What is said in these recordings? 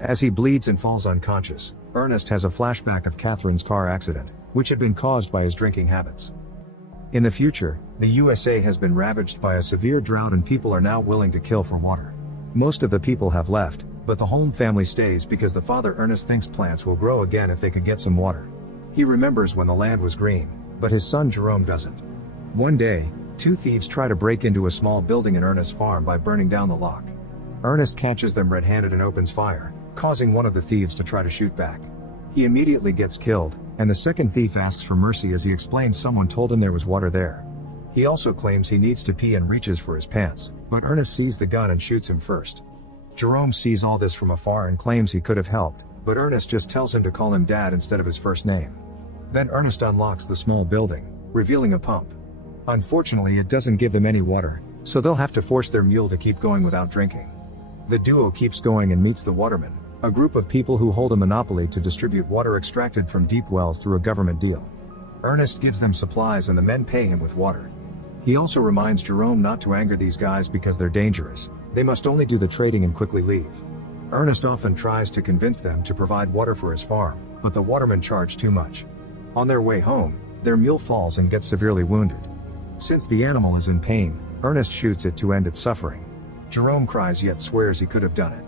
As he bleeds and falls unconscious, Ernest has a flashback of Catherine's car accident, which had been caused by his drinking habits. In the future, the USA has been ravaged by a severe drought and people are now willing to kill for water. Most of the people have left, but the Holm family stays because the father Ernest thinks plants will grow again if they could get some water. He remembers when the land was green, but his son Jerome doesn't. One day, two thieves try to break into a small building in Ernest's farm by burning down the lock. Ernest catches them red-handed and opens fire, causing one of the thieves to try to shoot back. He immediately gets killed, and the second thief asks for mercy as he explains someone told him there was water there. He also claims he needs to pee and reaches for his pants, but Ernest sees the gun and shoots him first. Jerome sees all this from afar and claims he could have helped, but Ernest just tells him to call him Dad instead of his first name. Then Ernest unlocks the small building, revealing a pump. Unfortunately, it doesn't give them any water, so they'll have to force their mule to keep going without drinking. The duo keeps going and meets the watermen, a group of people who hold a monopoly to distribute water extracted from deep wells through a government deal. Ernest gives them supplies and the men pay him with water. He also reminds Jerome not to anger these guys because they're dangerous, they must only do the trading and quickly leave. Ernest often tries to convince them to provide water for his farm, but the watermen charge too much. On their way home, their mule falls and gets severely wounded. Since the animal is in pain, Ernest shoots it to end its suffering. Jerome cries yet swears he could have done it.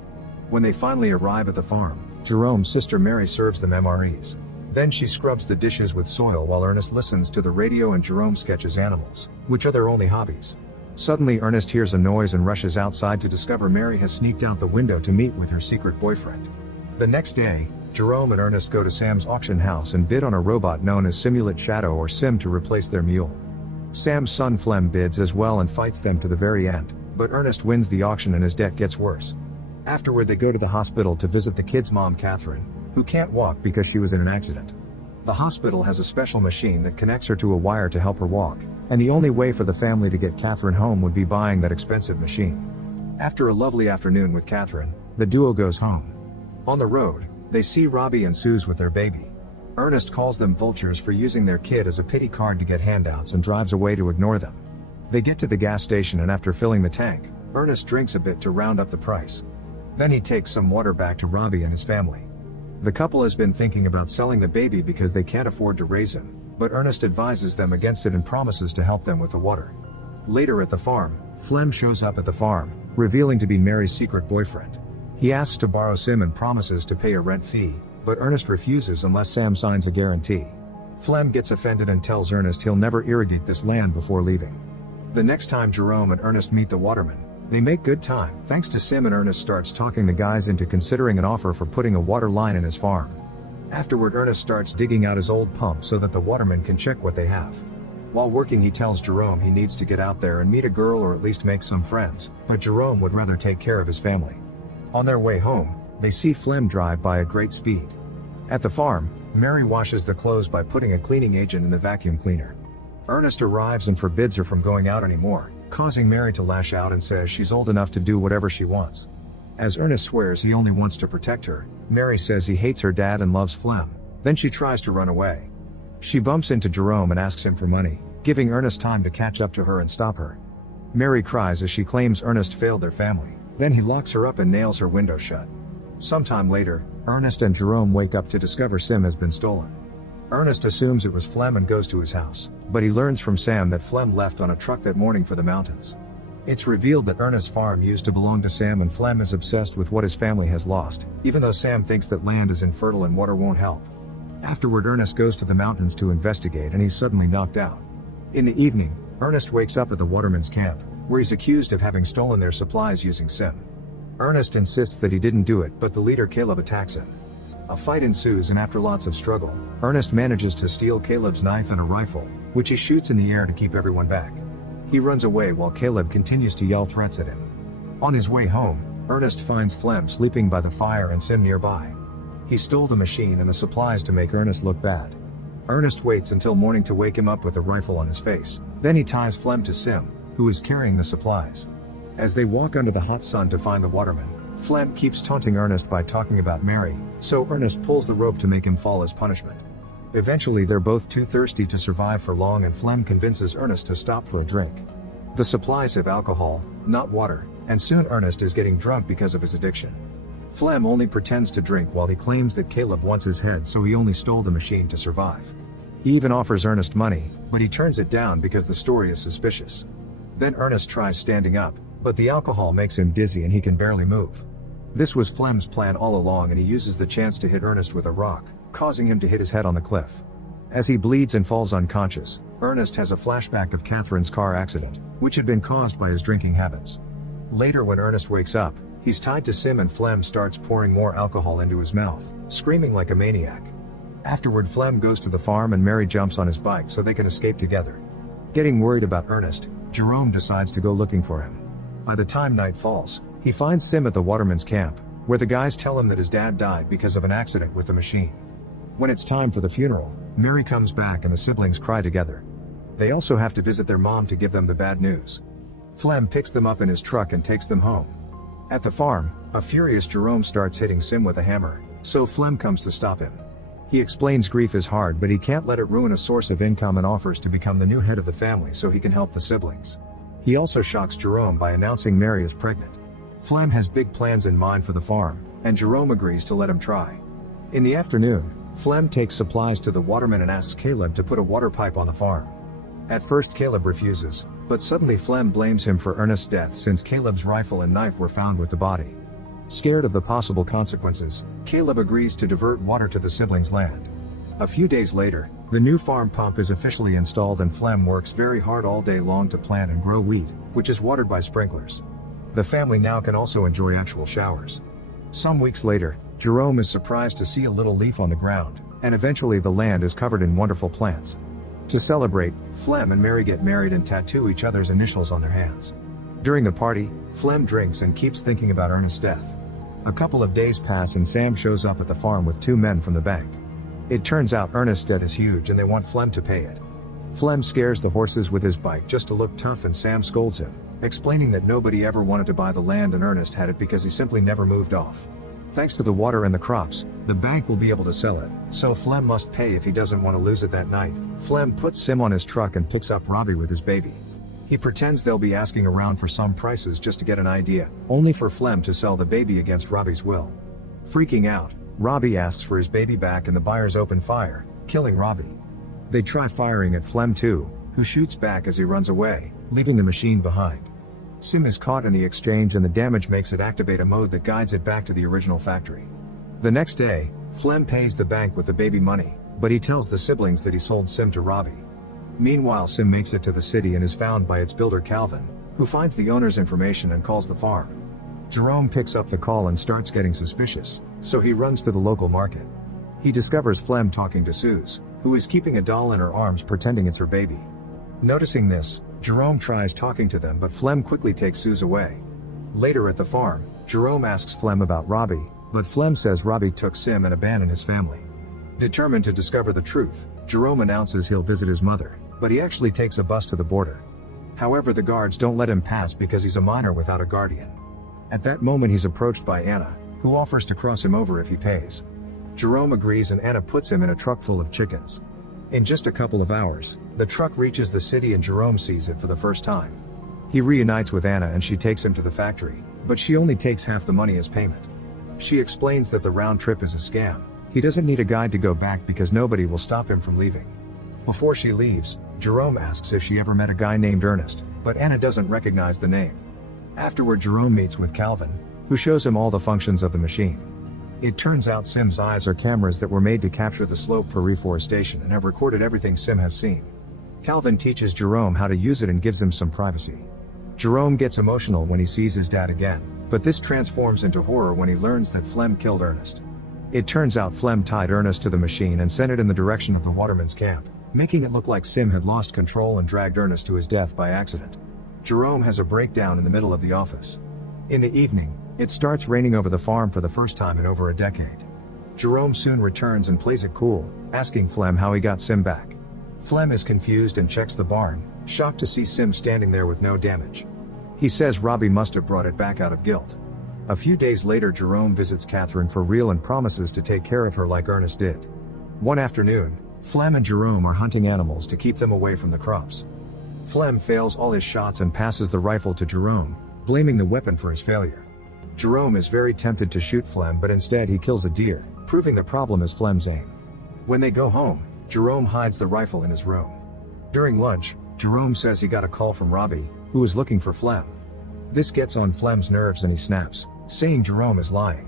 When they finally arrive at the farm, Jerome's sister Mary serves them MREs. Then she scrubs the dishes with soil while Ernest listens to the radio and Jerome sketches animals, which are their only hobbies. Suddenly Ernest hears a noise and rushes outside to discover Mary has sneaked out the window to meet with her secret boyfriend. The next day, Jerome and Ernest go to Sam's auction house and bid on a robot known as Simulate Shadow or Sim to replace their mule. Sam's son Flem bids as well and fights them to the very end, but Ernest wins the auction and his debt gets worse. Afterward they go to the hospital to visit the kid's mom Catherine, who can't walk because she was in an accident. The hospital has a special machine that connects her to a wire to help her walk, and the only way for the family to get Catherine home would be buying that expensive machine. After a lovely afternoon with Catherine, the duo goes home. On the road, they see Robbie and Suze with their baby. Ernest calls them vultures for using their kid as a pity card to get handouts and drives away to ignore them. They get to the gas station and after filling the tank, Ernest drinks a bit to round up the price. Then he takes some water back to Robbie and his family. The couple has been thinking about selling the baby because they can't afford to raise him, but Ernest advises them against it and promises to help them with the water. Later at the farm, Flem shows up at the farm, revealing to be Mary's secret boyfriend. He asks to borrow Sim and promises to pay a rent fee, but Ernest refuses unless Sam signs a guarantee. Flem gets offended and tells Ernest he'll never irrigate this land before leaving. The next time Jerome and Ernest meet the watermen, they make good time, thanks to Sim, and Ernest starts talking the guys into considering an offer for putting a water line in his farm. Afterward Ernest starts digging out his old pump so that the watermen can check what they have. While working he tells Jerome he needs to get out there and meet a girl or at least make some friends, but Jerome would rather take care of his family. On their way home, they see Flem drive by at great speed. At the farm, Mary washes the clothes by putting a cleaning agent in the vacuum cleaner. Ernest arrives and forbids her from going out anymore, causing Mary to lash out and says she's old enough to do whatever she wants. As Ernest swears he only wants to protect her, Mary says he hates her dad and loves Flem. Then she tries to run away. She bumps into Jerome and asks him for money, giving Ernest time to catch up to her and stop her. Mary cries as she claims Ernest failed their family. Then he locks her up and nails her window shut. Sometime later, Ernest and Jerome wake up to discover Sim has been stolen. Ernest assumes it was Flem and goes to his house, but he learns from Sam that Flem left on a truck that morning for the mountains. It's revealed that Ernest's farm used to belong to Sam and Flem is obsessed with what his family has lost, even though Sam thinks that land is infertile and water won't help. Afterward Ernest goes to the mountains to investigate and he's suddenly knocked out. In the evening, Ernest wakes up at the watermen's camp, where he's accused of having stolen their supplies using Sim. Ernest insists that he didn't do it, but the leader Caleb attacks him. A fight ensues and after lots of struggle, Ernest manages to steal Caleb's knife and a rifle, which he shoots in the air to keep everyone back. He runs away while Caleb continues to yell threats at him. On his way home, Ernest finds Flem sleeping by the fire and Sim nearby. He stole the machine and the supplies to make Ernest look bad. Ernest waits until morning to wake him up with a rifle on his face. Then he ties Flem to Sim, who is carrying the supplies. As they walk under the hot sun to find the waterman, Flem keeps taunting Ernest by talking about Mary, so Ernest pulls the rope to make him fall as punishment. Eventually they're both too thirsty to survive for long and Flem convinces Ernest to stop for a drink. The supplies have alcohol, not water, and soon Ernest is getting drunk because of his addiction. Flem only pretends to drink while he claims that Caleb wants his head, so he only stole the machine to survive. He even offers Ernest money, but he turns it down because the story is suspicious. Then Ernest tries standing up, but the alcohol makes him dizzy and he can barely move. This was Flem's plan all along, and he uses the chance to hit Ernest with a rock, causing him to hit his head on the cliff. As he bleeds and falls unconscious, Ernest has a flashback of Catherine's car accident, which had been caused by his drinking habits. Later, when Ernest wakes up, he's tied to Sim and Flem starts pouring more alcohol into his mouth, screaming like a maniac. Afterward, Flem goes to the farm and Mary jumps on his bike so they can escape together. Getting worried about Ernest, Jerome decides to go looking for him. By the time night falls, he finds Sim at the waterman's camp, where the guys tell him that his dad died because of an accident with the machine. When it's time for the funeral, Mary comes back and the siblings cry together. They also have to visit their mom to give them the bad news. Flem picks them up in his truck and takes them home. At the farm, a furious Jerome starts hitting Sim with a hammer, so Flem comes to stop him. He explains grief is hard, but he can't let it ruin a source of income, and offers to become the new head of the family so he can help the siblings. He also shocks Jerome by announcing Mary is pregnant. Flem has big plans in mind for the farm, and Jerome agrees to let him try. In the afternoon, Flem takes supplies to the waterman and asks Caleb to put a water pipe on the farm. At first Caleb refuses, but suddenly Flem blames him for Ernest's death since Caleb's rifle and knife were found with the body. Scared of the possible consequences, Caleb agrees to divert water to the siblings' land. A few days later, the new farm pump is officially installed and Flem works very hard all day long to plant and grow wheat, which is watered by sprinklers. The family now can also enjoy actual showers. Some weeks later, Jerome is surprised to see a little leaf on the ground, and eventually the land is covered in wonderful plants. To celebrate, Flem and Mary get married and tattoo each other's initials on their hands. During the party, Flem drinks and keeps thinking about Ernest's death. A couple of days pass and Sam shows up at the farm with two men from the bank. It turns out Ernest's debt is huge and they want Flem to pay it. Flem scares the horses with his bike just to look tough, and Sam scolds him, explaining that nobody ever wanted to buy the land and Ernest had it because he simply never moved off. Thanks to the water and the crops, the bank will be able to sell it, so Flem must pay if he doesn't want to lose it that night. Flem puts Sim on his truck and picks up Robbie with his baby. He pretends they'll be asking around for some prices just to get an idea, only for Flem to sell the baby against Robbie's will. Freaking out, Robbie asks for his baby back and the buyers open fire, killing Robbie. They try firing at Flem too, who shoots back as he runs away, leaving the machine behind. Sim is caught in the exchange and the damage makes it activate a mode that guides it back to the original factory. The next day, Flem pays the bank with the baby money, but he tells the siblings that he sold Sim to Robbie. Meanwhile, Sim makes it to the city and is found by its builder Calvin, who finds the owner's information and calls the farm. Jerome picks up the call and starts getting suspicious, so he runs to the local market. He discovers Flem talking to Suze, who is keeping a doll in her arms pretending it's her baby. Noticing this, Jerome tries talking to them, but Flem quickly takes Suze away. Later at the farm, Jerome asks Flem about Robbie, but Flem says Robbie took Sim and abandoned his family. Determined to discover the truth, Jerome announces he'll visit his mother, but he actually takes a bus to the border. However, the guards don't let him pass because he's a minor without a guardian. At that moment he's approached by Anna, who offers to cross him over if he pays. Jerome agrees and Anna puts him in a truck full of chickens. In just a couple of hours, the truck reaches the city and Jerome sees it for the first time. He reunites with Anna and she takes him to the factory, but she only takes half the money as payment. She explains that the round trip is a scam. He doesn't need a guide to go back because nobody will stop him from leaving. Before she leaves, Jerome asks if she ever met a guy named Ernest, but Anna doesn't recognize the name. Afterward, Jerome meets with Calvin, who shows him all the functions of the machine. It turns out Sim's eyes are cameras that were made to capture the slope for reforestation and have recorded everything Sim has seen. Calvin teaches Jerome how to use it and gives him some privacy. Jerome gets emotional when he sees his dad again, but this transforms into horror when he learns that Flem killed Ernest. It turns out Flem tied Ernest to the machine and sent it in the direction of the waterman's camp, making it look like Sim had lost control and dragged Ernest to his death by accident. Jerome has a breakdown in the middle of the office. In the evening, it starts raining over the farm for the first time in over a decade. Jerome soon returns and plays it cool, asking Flem how he got Sim back. Flem is confused and checks the barn, shocked to see Sim standing there with no damage. He says Robbie must have brought it back out of guilt. A few days later, Jerome visits Catherine for real and promises to take care of her like Ernest did. One afternoon, Flem and Jerome are hunting animals to keep them away from the crops. Flem fails all his shots and passes the rifle to Jerome, blaming the weapon for his failure. Jerome is very tempted to shoot Flem, but instead he kills the deer, proving the problem is Flem's aim. When they go home, Jerome hides the rifle in his room. During lunch, Jerome says he got a call from Robbie, who is looking for Flem. This gets on Flem's nerves and he snaps, saying Jerome is lying.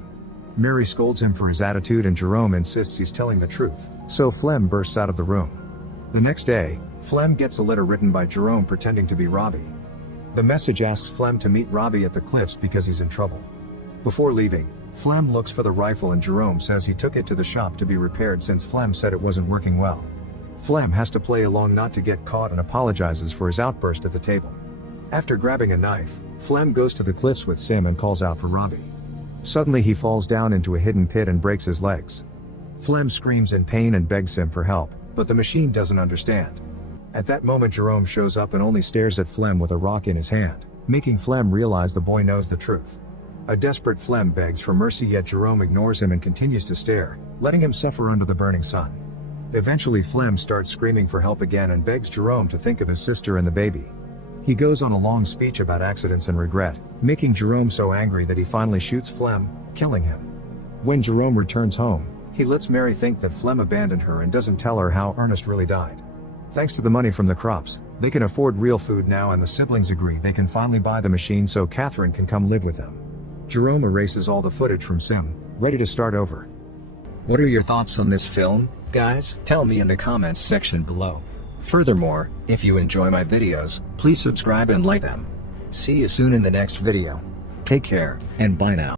Mary scolds him for his attitude and Jerome insists he's telling the truth, so Flem bursts out of the room. The next day, Flem gets a letter written by Jerome pretending to be Robbie. The message asks Flem to meet Robbie at the cliffs because he's in trouble. Before leaving, Flem looks for the rifle and Jerome says he took it to the shop to be repaired since Flem said it wasn't working well. Flem has to play along not to get caught and apologizes for his outburst at the table. After grabbing a knife, Flem goes to the cliffs with Sim and calls out for Robbie. Suddenly he falls down into a hidden pit and breaks his legs. Flem screams in pain and begs Sim for help, but the machine doesn't understand. At that moment Jerome shows up and only stares at Flem with a rock in his hand, making Flem realize the boy knows the truth. A desperate Flem begs for mercy, yet Jerome ignores him and continues to stare, letting him suffer under the burning sun. Eventually Flem starts screaming for help again and begs Jerome to think of his sister and the baby. He goes on a long speech about accidents and regret, making Jerome so angry that he finally shoots Flem, killing him. When Jerome returns home, he lets Mary think that Flem abandoned her and doesn't tell her how Ernest really died. Thanks to the money from the crops, they can afford real food now and the siblings agree they can finally buy the machine so Catherine can come live with them. Jerome erases all the footage from Sim, ready to start over. What are your thoughts on this film, guys? Tell me in the comments section below. Furthermore, if you enjoy my videos, please subscribe and like them. See you soon in the next video. Take care, and bye now.